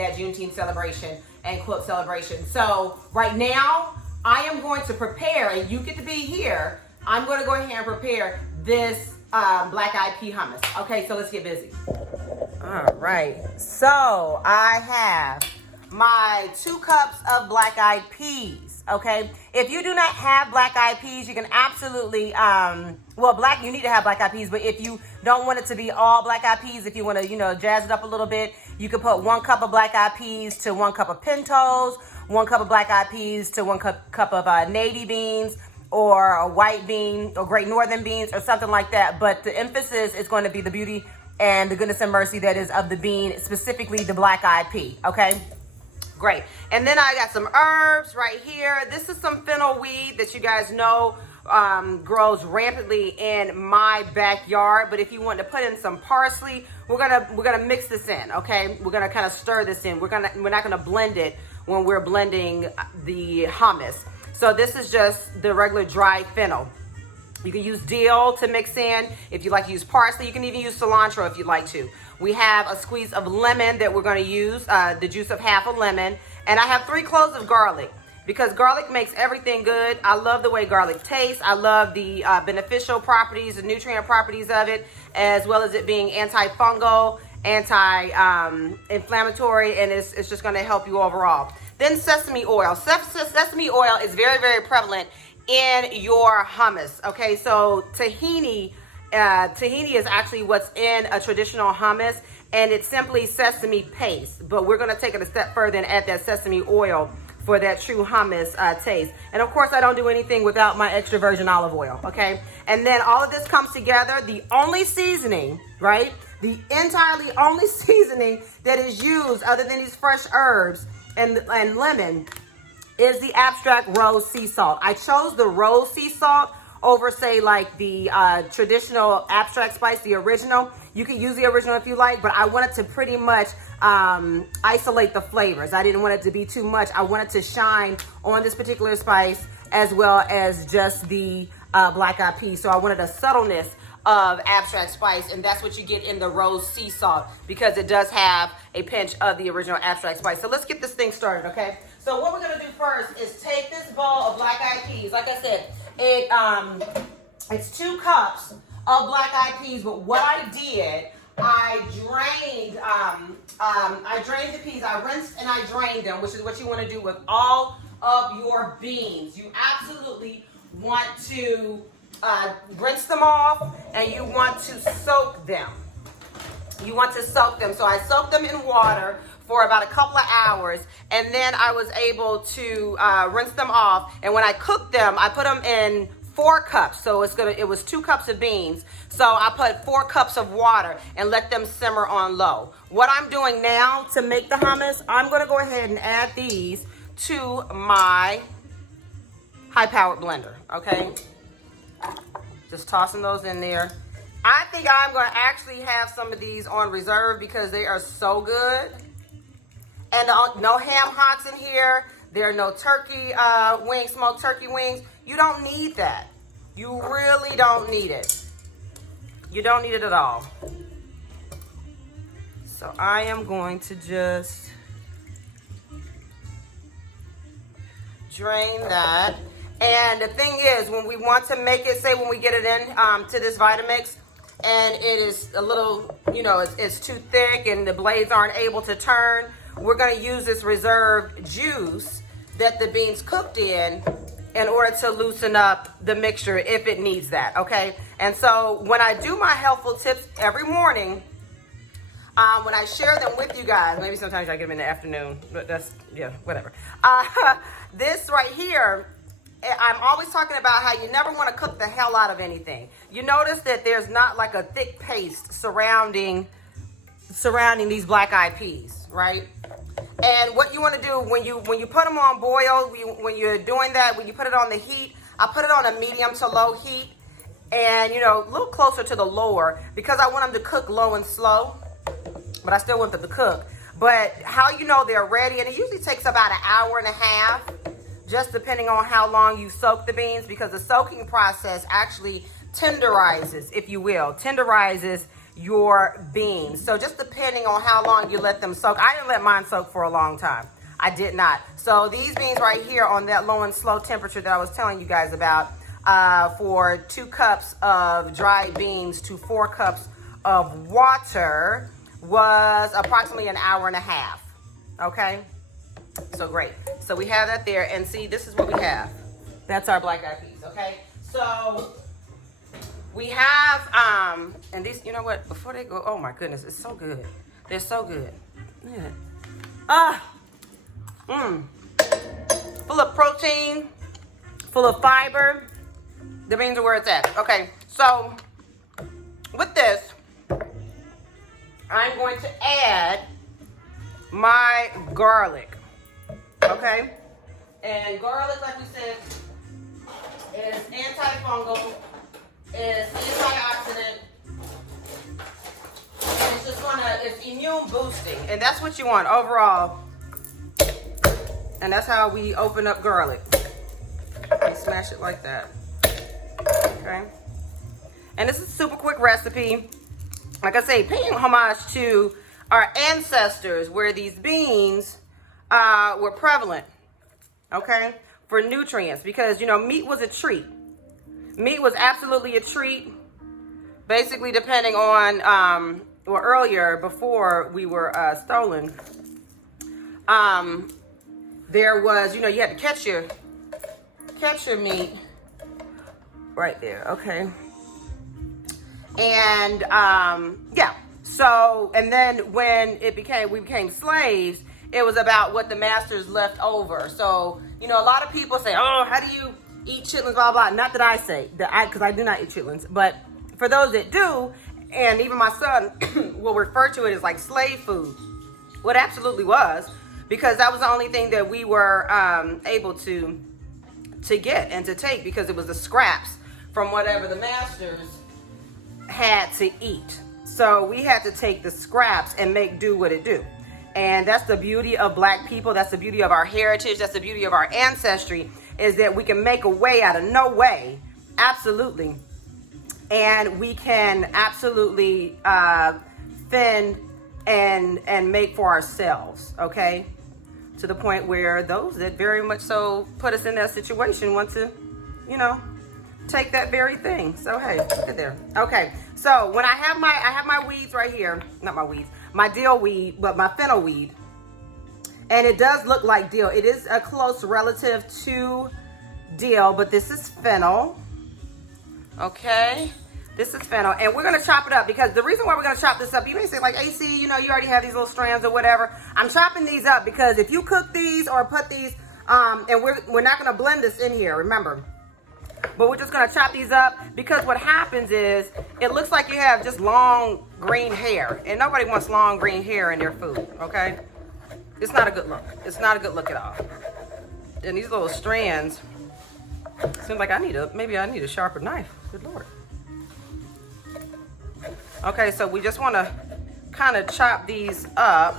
that Juneteenth celebration and quilt celebration. So right now, I am going to prepare, and you get to be here. I'm going to go ahead and prepare this black eyed pea hummus. Okay, so let's get busy. All right, so I have my 2 cups of black eyed peas. Okay, if you do not have black eyed peas, you can absolutely, you need to have black eyed peas, but if you don't want it to be all black eyed peas, if you want to, jazz it up a little bit, you could put 1 cup of black eyed peas to 1 cup of pintos, 1 cup of black eyed peas to 1 cup of navy beans, or a white bean, or great northern beans, or something like that. But the emphasis is going to be the beauty and the goodness and mercy that is of the bean, specifically the black eyed pea, okay? Great. And then I got some herbs right here. This is some fennel weed that you guys know grows rampantly in my backyard. But if you want to put in some parsley, we're gonna mix this in, okay? We're gonna kind of stir this in. We're not gonna blend it when we're blending the hummus. So this is just the regular dried fennel. You can use dill to mix in. If you like to use parsley, you can even use cilantro if you'd like to. We have a squeeze of lemon that we're going to use, the juice of half a lemon. And I have 3 cloves of garlic because garlic makes everything good. I love the way garlic tastes. I love the beneficial properties, the nutrient properties of it, as well as it being antifungal, anti-inflammatory, and it's just going to help you overall. Then sesame oil. Sesame oil is very, very prevalent in your hummus. Okay, so tahini is actually what's in a traditional hummus, and it's simply sesame paste, but we're going to take it a step further and add that sesame oil for that true hummus taste. And of course, I don't do anything without my extra virgin olive oil. Okay, and then all of this comes together. The only seasoning, right, the entirely only seasoning that is used other than these fresh herbs and lemon is the abstract rose sea salt. I chose the rose sea salt over, say, like the traditional abstract spice, the original. You can use the original if you like, but I wanted to pretty much isolate the flavors. I didn't want it to be too much. I wanted to shine on this particular spice as well as just the black eyed peas. So I wanted a subtleness of abstract spice, and that's what you get in the rose sea salt because it does have a pinch of the original abstract spice. So let's get this thing started, okay? So what we're gonna do first is take this bowl of black eyed peas. Like I said, it's 2 cups of black eyed peas, but what I did, I drained the peas. I rinsed and I drained them, which is what you want to do with all of your beans. You absolutely want to rinse them off, and you want to soak them. You want to soak them. So I soaked them in water for about a couple of hours, and then I was able to rinse them off. And when I cooked them, I put them in 4 cups. So it was 2 cups of beans. So I put 4 cups of water and let them simmer on low. What I'm doing now to make the hummus, I'm going to go ahead and add these to my high-powered blender. Okay, just tossing those in there. I think I'm going to actually have some of these on reserve because they are so good. And no ham hocks in here. There are no turkey wings, smoked turkey wings. You don't need that. You really don't need it. You don't need it at all. So I am going to just drain that. And the thing is, when we want to make it, say when we get it in to this Vitamix, and it is a little, it's too thick and the blades aren't able to turn, we're going to use this reserved juice that the beans cooked in order to loosen up the mixture if it needs that, okay? And so when I do my helpful tips every morning, when I share them with you guys, maybe sometimes I get them in the afternoon, but that's, yeah, whatever. This right here, I'm always talking about how you never want to cook the hell out of anything. You notice that there's not like a thick paste surrounding these black eyed peas, right? And what you want to do when you put them on boil, when you're doing that, when you put it on the heat, I put it on a medium to low heat, and a little closer to the lower because I want them to cook low and slow, but I still want them to cook. But how you know they're ready, and it usually takes about an hour and a half, just depending on how long you soak the beans, because the soaking process actually tenderizes, if you will, tenderizes your beans. So just depending on how long you let them soak. I didn't let mine soak for a long time. I did not. So these beans right here on that low and slow temperature that I was telling you guys about, for 2 cups of dried beans to 4 cups of water was approximately an hour and a half. Okay, so great. So we have that there, and see, this is what we have. That's our black eyed peas. Okay, so we have and these, you know what, before they go, oh my goodness, it's so good. They're so good. Yeah. Full of protein, full of fiber. The beans are where it's at. Okay, so with this, I'm going to add my garlic. Okay, and garlic, like we said, is antifungal, is antioxidant, and it's just it's immune boosting, and that's what you want overall. And that's how we open up garlic. We smash it like that. Okay. And this is a super quick recipe. Like I say, paying homage to our ancestors where these beans were prevalent. Okay. For nutrients. Because, you know, meat was a treat. Meat was absolutely a treat. Basically, depending on, or earlier, before we were stolen. There was, you know, you had to catch your meat right there, okay? And yeah, so, and then when we became slaves, it was about what the masters left over. So, you know, a lot of people say, oh, how do you eat chitlins, blah, blah. Not that I say, because I do not eat chitlins, but for those that do, and even my son will refer to it as like slave food. What absolutely was. Because that was the only thing that we were able to get and to take, because it was the scraps from whatever the masters had to eat. So we had to take the scraps and make do what it do. And that's the beauty of black people. That's the beauty of our heritage. That's the beauty of our ancestry, is that we can make a way out of no way. Absolutely. And we can absolutely fend and make for ourselves, okay? To the point where those that very much so put us in that situation want to, you know, take that very thing. So hey, look at there. Okay, so when I have my weeds right here, not my weeds, my dill weed, but my fennel weed, and it does look like dill. It is a close relative to dill, but this is fennel. Okay. This is fennel, and we're gonna chop it up, because the reason why we're gonna chop this up, you may say like, AC, you know, you already have these little strands or whatever. I'm chopping these up because if you cook these or put these, and we're not gonna blend this in here, remember. But we're just gonna chop these up, because what happens is, it looks like you have just long green hair, and nobody wants long green hair in their food, okay? It's not a good look. It's not a good look at all. And these little strands, seems like maybe I need a sharper knife, good Lord. Okay, so we just want to kind of chop these up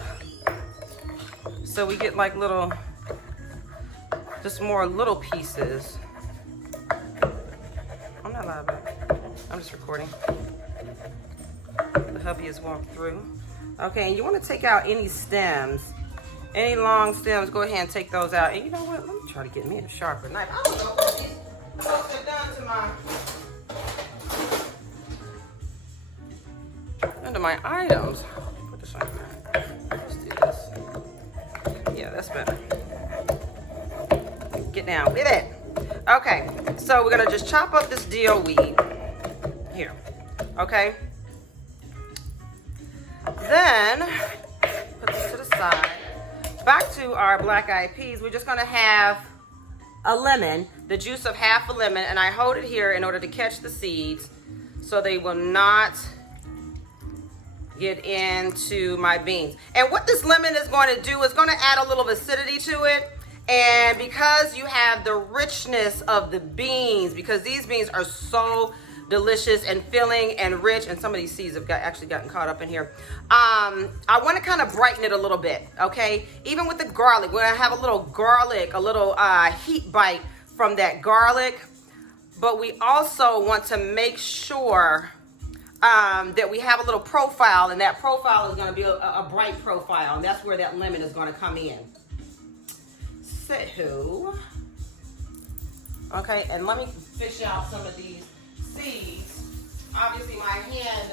so we get like just more little pieces. I'm not live back. I'm just recording. The hubby has walked through. Okay, and you want to take out any stems, any long stems. Go ahead and take those out. And you know what? Let me try to get me a sharper knife. I don't know what these folks have done to my items. Put this on there. Let's do this. Yeah, that's better. Get down with it. Okay, so we're gonna just chop up this dill weed here. Okay. Then put this to the side. Back to our black eyed peas. We're just gonna have a lemon, the juice of half a lemon, and I hold it here in order to catch the seeds so they will not get into my beans. And what this lemon is going to do is going to add a little acidity to it. And because you have the richness of the beans, because these beans are so delicious and filling and rich, and some of these seeds have actually gotten caught up in here. I want to kind of brighten it a little bit, okay? Even with the garlic, we're going to have a little garlic, a little heat bite from that garlic. But we also want to make sure that we have a little profile, and that profile is going to be a bright profile, and that's where that lemon is going to come in. So, okay, and let me fish out some of these seeds. Obviously, my hand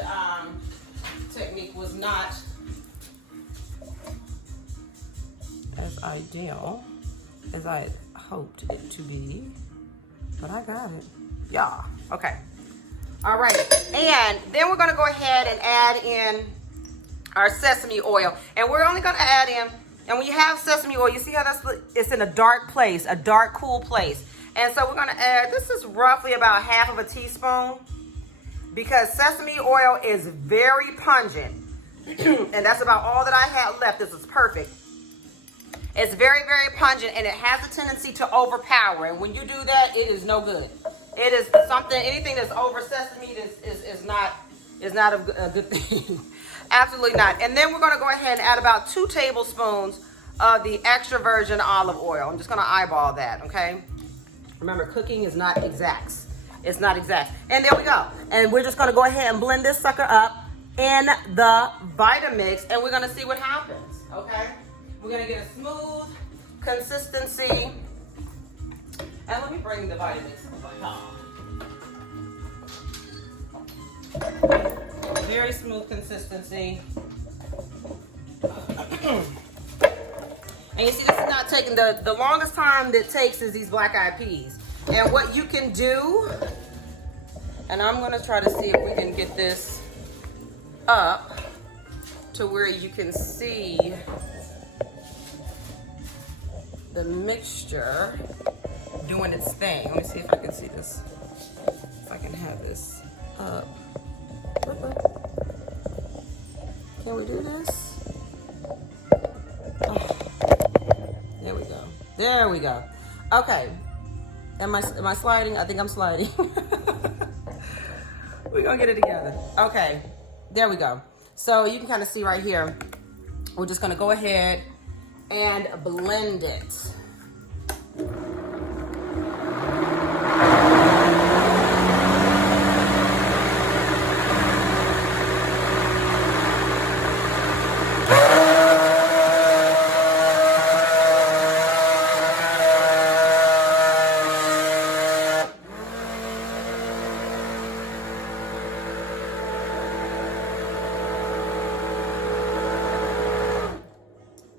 technique was not as ideal as I had hoped it to be, but I got it. Yeah, okay. All right, and then we're gonna go ahead and add in our sesame oil. And we're only gonna add in, and when you have sesame oil, you see how it's in a dark place, a dark, cool place. And so we're gonna add, this is roughly about half of a teaspoon, because sesame oil is very pungent. And that's about all that I had left. This is perfect. It's very, very pungent, and it has a tendency to overpower. And when you do that, it is no good. It is something, anything that's over sesame is not a good thing. Absolutely not. And then we're going to go ahead and add about 2 tablespoons of the extra virgin olive oil. I'm just going to eyeball that, okay? Remember, cooking is not exact. It's not exact. And there we go. And we're just going to go ahead and blend this sucker up in the Vitamix, and we're going to see what happens, okay? We're going to get a smooth consistency. And let me bring the Vitamix up. Very smooth consistency. And you see, this is not taking, the longest time that it takes is these black eyed peas. And what you can do, and I'm going to try to see if we can get this up to where you can see the mixture doing its thing. Let me see if I can see this. If I can have this up. Can we do this? Oh. There we go. There we go. Okay. Am I sliding? I think I'm sliding. We're gonna get it together. Okay. There we go. So you can kind of see right here. We're just gonna go ahead and blend it.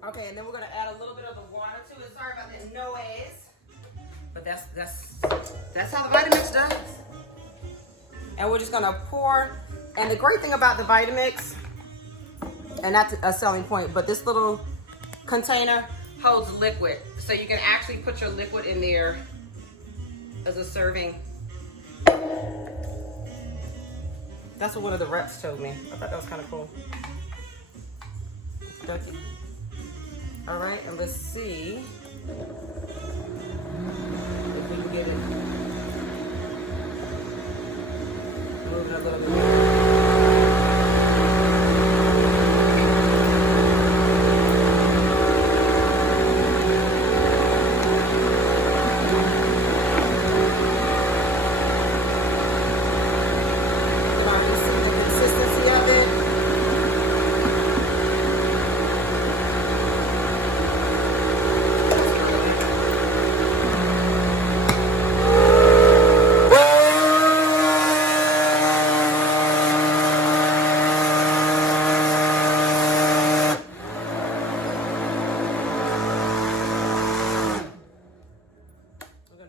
Okay, and then we're gonna add a little bit of the water to it. Sorry about that noise, but that's how the Vitamix does. And we're just gonna pour. And the great thing about the Vitamix, and that's a selling point, but this little container holds liquid, so you can actually put your liquid in there as a serving. That's what one of the reps told me. I thought that was kind of cool. Okay. All right, and let's see if we can get it moving a little bit.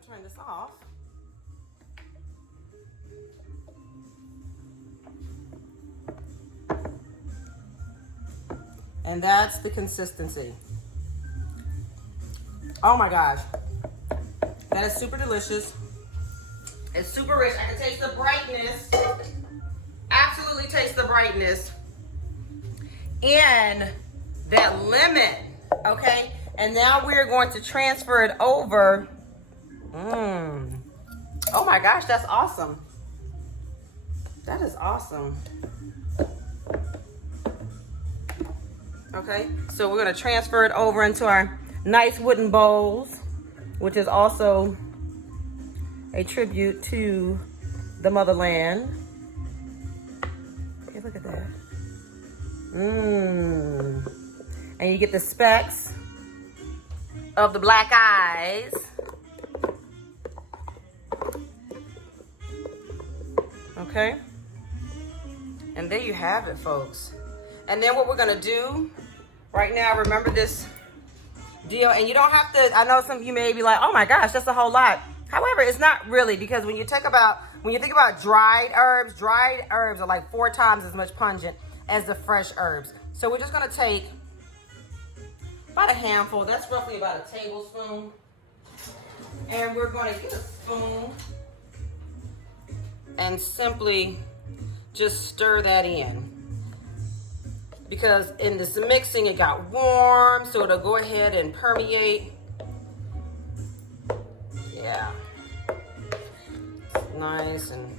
Turn this off. And that's the consistency. Oh my gosh. That is super delicious. It's super rich. I can taste the brightness. Absolutely taste the brightness. And that lemon, okay? And now we're going to transfer it over. Oh my gosh, that's awesome. That is awesome. Okay, so we're gonna transfer it over into our nice wooden bowls, which is also a tribute to the motherland. Look at that. Mmm. And you get the specks of the black eyes. Okay. And there you have it, folks. And then what we're gonna do right now, remember this deal, and you don't have to, I know some of you may be like, oh my gosh, that's a whole lot. However, it's not really, because when you think about dried herbs are like 4 times as much pungent as the fresh herbs. So we're just gonna take about a handful, that's roughly about a tablespoon. And we're gonna get a spoon and simply just stir that in. Because in this mixing, it got warm, so it'll go ahead and permeate. Yeah. It's nice and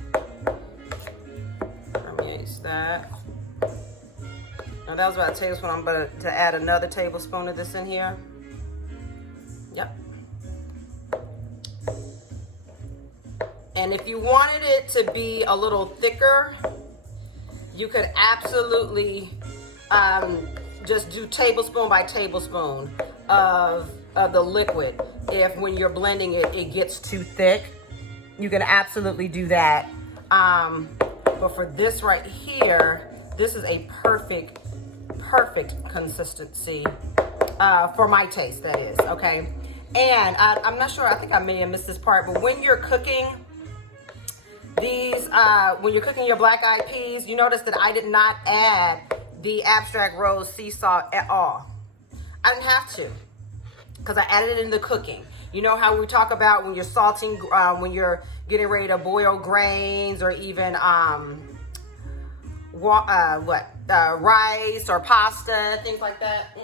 permeates that. Now that was about a tablespoon. I'm going to add another tablespoon of this in here. Yep. And if you wanted it to be a little thicker, you could absolutely just do tablespoon by tablespoon of the liquid. If when you're blending it, it gets too thick, you can absolutely do that. But for this right here, this is a perfect consistency for my taste, that is, okay? And I'm not sure, I think I may have missed this part, but when you're cooking these, when you're cooking your black-eyed peas, you notice that I did not add the abstract rose sea salt at all. I didn't have to, because I added it in the cooking. You know how we talk about when you're salting, when you're getting ready to boil grains, or even rice or pasta, things like that.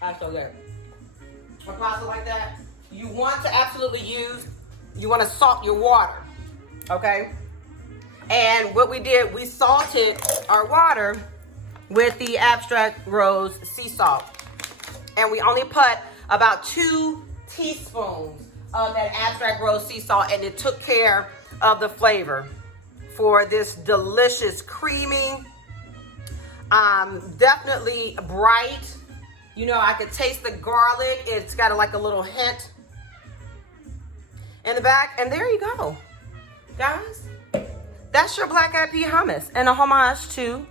That's so good. Or pasta like that. You want to absolutely you want to salt your water, okay? And what we did, we salted our water with the abstract rose sea salt. And we only put about 2 teaspoons of that abstract rose sea salt, and it took care of the flavor for this delicious, creamy, definitely bright. You know, I could taste the garlic. It's got like a little hint in the back. And there you go, guys. That's your black eyed pea hummus, and a homage to